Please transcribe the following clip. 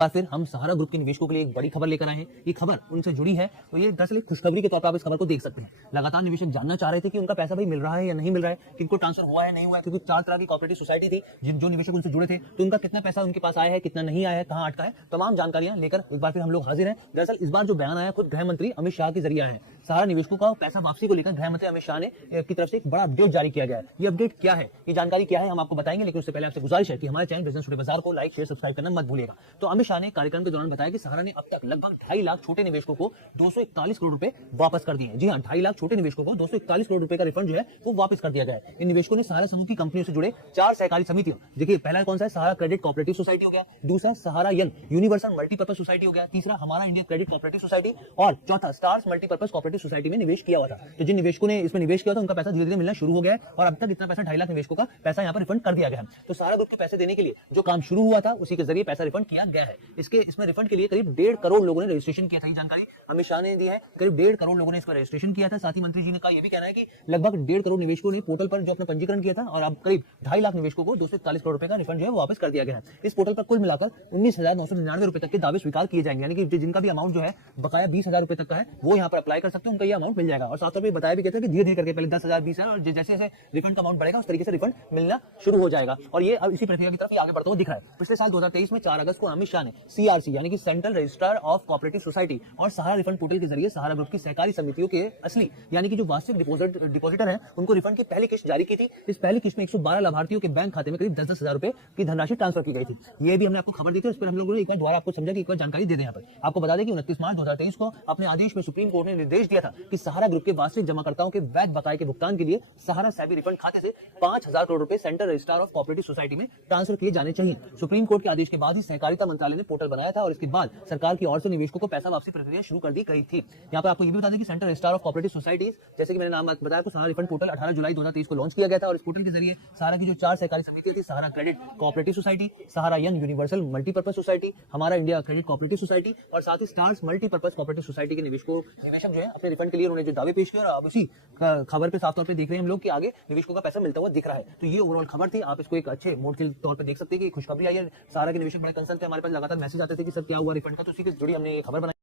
बार फिर हम सहारा ग्रुप के निवेशकों के लिए एक बड़ी खबर लेकर आए हैं। ये खबर उनसे जुड़ी है, तो ये दरअसल खुशखबरी के तौर पर आप इस खबर को देख सकते हैं। लगातार निवेशक जानना चाह रहे थे कि उनका पैसा भाई मिल रहा है या नहीं मिल रहा है, किनको ट्रांसफर हुआ है नहीं हुआ है, क्योंकि 4 तरह की कोऑपरेटिव सोसाइटी थी जो निवेशक उनसे जुड़े थे, तो उनका कितना पैसा उनके पास आया है, कितना नहीं आया है, कहाँ अटका है, तमाम जानकारियां लेकर एक बार फिर हम लोग हाजिर हैं। दरअसल इस बार जो बयान आया खुद गृह मंत्री अमित शाह के जरिए आया है। सहारा निवेशकों का पैसा वापसी को लेकर गृह मंत्री अमित शाह ने की तरफ से एक बड़ा अपडेट जारी किया गया है। ये अपडेट क्या है, ये जानकारी क्या है, हम आपको बताएंगे, लेकिन उससे पहले आपसे गुजारिश है कि हमारे चैनल बिजनेस टुडे बाजार को लाइक शेयर सब्सक्राइब करना मत भूलिएगा। तो अमित शाह ने कार्यक्रम के दौरान बताया कि सहारा ने अब तक लगभग 2.5 लाख छोटे निवेशकों को 241 करोड़ रुपए वापस कर दिए हैं। जी हां, 2.5 लाख छोटे निवेशकों को 241 करोड़ रुपए का रिफंड जो है वो वापस कर दिया गया है। इन निवेशकों ने सहारा समूह की कंपनियों से जुड़े 4 सहकारी समितियों, देखिए पहला कौन सा है, सहारा क्रेडिट कोऑपरेटिव सोसाइटी हो गया, दूसरा सहारा यंग यूनिवर्सल मल्टीपर्पज सोसाइटी हो गया, तीसरा हमारा इंडिया क्रेडिट कोऑपरेटिव सोसाइटी और चौथा स्टार्स मल्टीपर्पज कोऑपरेटिव सोसाइटी में निवेश किया हुआ था। तो जिन निवेशकों ने इसमें निवेश किया था उनका पैसा धीरे धीरे मिलना शुरू हो गया है और अब तक इतना पैसा 2.5 लाख निवेशकों का पैसा यहाँ पर रिफंड कर दिया गया है। तो सहारा ग्रुप के पैसे देने के लिए जो काम शुरू हुआ था उसी के जरिए पैसा रिफंड किया गया है। इसमें रिफंड के लिए करीब 1.5 करोड़ लोगों ने रजिस्ट्रेशन किया था। जानकारी अमित शाह ने दी है, करीब 1.5 करोड़ लोगों ने इसका रजिस्ट्रेशन किया था। साथ ही मंत्री जी ने कहा, यह भी कहना है कि लगभग 1.5 करोड़ निवेशकों ने पोर्टल पर जो अपना पंजीकरण किया था और अब करीब 2.5 लाख निवेशकों को 241 करोड़ रुपए का रिफंड जो है वापस कर दिया गया है। इस पोर्टल पर कुल मिलाकर 19,999 रुपए तक के दावे स्वीकार किए जाएंगे, यानी कि जिनका भी अमाउंट जो है बकाया 20,000 रुपए तक का है वो यहाँ पर अप्लाई कर सकते हैं, उनका ये अमाउंट मिल जाएगा। और साथ में बताया भी कहते हैं कि धीरे धीरे करके पहले 10,000 20,000 और जैसे जैसे रिफंड का अमाउंट बढ़ेगा उस तरीके से रिफंड मिलना शुरू हो जाएगा। और ये अब इसी प्रक्रिया की तरफ आगे बढ़ता हुआ दिख रहा है। पिछले साल 2023 में 4 अगस्त को अमित शाह ने CRC यानी कि central registrar of cooperative society और सहारा रिफंड पोर्टल के जरिए सहारा ग्रुप की सहकारी समितियों के असली यानी कि जो वास्तविक डिपॉजिटर हैं उनको रिफंड की पहली किस्त जारी की थी। इस पहली किस्त में 112 लाभार्थियों के बैंक खाते में करीब 10-10 हजार रुपए की धनराशि ट्रांसफर की गई थी। ये भी हमने आपको खबर दी थी, उस पर हम लोगों ने एक बार दोबारा आपको समझा कि एक बार जानकारी दे दें। यहाँ पर आपको बता दें कि 29 मार्च 2023 को अपने आदेश में सुप्रीम कोर्ट ने निर्देश दिया था कि सहारा ग्रुप के वास्तविक जमाकर्ताओं के वैध बकाये के भुगतान के लिए सहारा सैबी रिफंड खाते से 5,000 करोड़ रुपए central registrar of cooperative society में ट्रांसफर किए जाने चाहिए। सुप्रीम कोर्ट के आदेश के बाद ही सहकारिता मंत्रालय ने पोर्टल बनाया था और इसके बाद सरकार की ओर से निवेशकों को पैसा वापसी प्रक्रिया शुरू कर दी गई थी। यहाँ पर आपको ये भी बता दें कि central registrar of cooperative societies, जैसे कि मैंने नाम बताया, तो सहारा रिफंड पोर्टल 18 जुलाई 2023 को लॉन्च किया गया था और इस पोर्टल के जरिए सहारा की जो 4 सहकारी समितियां थी, सहारा क्रेडिट कोऑपरेटिव सोसाइटी, सहारा यंग यूनिवर्सल मल्टीपर्पज सोसाइटी, हमारा इंडिया क्रेडिट कोऑपरेटिव सोसाइटी और साथ ही स्टार्स मल्टीपर्पज कोऑपरेटिव सोसाइटी के निवेशक जो है अपने रिफंड के लिए उन्होंने जो दावे पेश किए और अब उसी खबर पे साफ तौर पे देख रहे हैं हम लोग कि आगे निवेशकों का पैसा मिलता हुआ दिख रहा है। तो ये ओवरऑल खबर थी, आप इसको एक अच्छे मोड के तौर पे देख सकते हैं कि खुशखबरी आई है। सहारा के निवेशक बड़े कंसर्न थे, हमारे पास लगातार मैसेज आते थे कि सर क्या हुआ रिफंड का, तो उसी से जुड़ी हमने ये खबर बनाई।